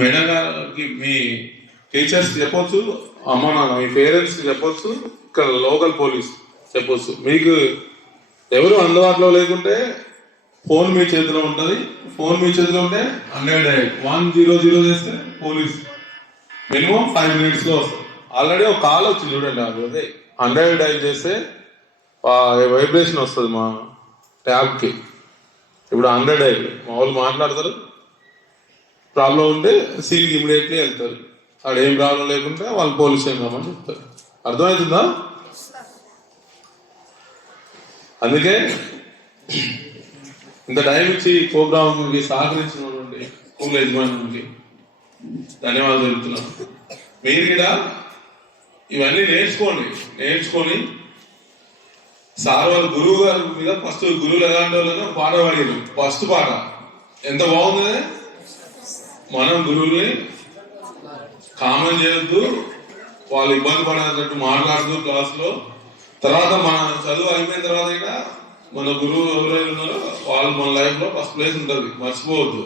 Madam గారికి మీ teachers చెప్పొచ్చు, అమ్మ నాన్న మీ పేరెంట్స్ చెప్పొచ్చు, ఇక్కడ లోకల్ పోలీస్ చెప్పొచ్చు. మీకు ఎవరు అందుబాటులో లేకుంటే ఫోన్ మీ చేతిలో ఉంటుంది. ఫోన్ మీ చేతిలో ఉంటే 100 చేస్తే పోలీస్ మినిమం 5 minutes లో వస్తుంది. ఆల్రెడీ ఒక కాల్ వచ్చింది చూడండి, అదే 100 డైల్ చేస్తే వైబ్రేషన్ వస్తుంది మా ట్యాబ్కి. ఇప్పుడు 100 డైల్ మా వాళ్ళు మాట్లాడతారు, ప్రాబ్లం ఉంటే సీన్కి ఇమీడియట్లీ వెళ్తారు. అక్కడ ఏం ప్రాబ్లం లేకుంటే వాళ్ళు పోలీస్ స్టేషన్ రమ్మని చెప్తారు. అర్థమవుతుందా? అందుకే ఇంత టైం ఇచ్చి ప్రోగ్రామ్కి సహకరించినటువంటి స్కూల్ యజమానికి ధన్యవాదాలు చెప్తున్నాను. మీరు కూడా ఇవన్నీ నేర్చుకొని సార్ వాళ్ళ గురువు గారి మీద ఫస్ట్ గురువులు ఎలాంటి వాళ్ళగా పాట పాడారు. ఫస్ట్ పాట ఎంత బాగుంది. మనం గురువుని కామెంట్ చేయొద్దు, వాళ్ళు ఇబ్బంది పడేటట్టు మాట్లాడుతూ క్లాస్లో. తర్వాత మన చదువు అయిపోయిన తర్వాత కూడా మన గురువు ఎవరైనా ఉన్నారో వాళ్ళు మన లైఫ్ లో ఫస్ట్ ప్లేస్ ఉంటుంది, మర్చిపోవద్దు.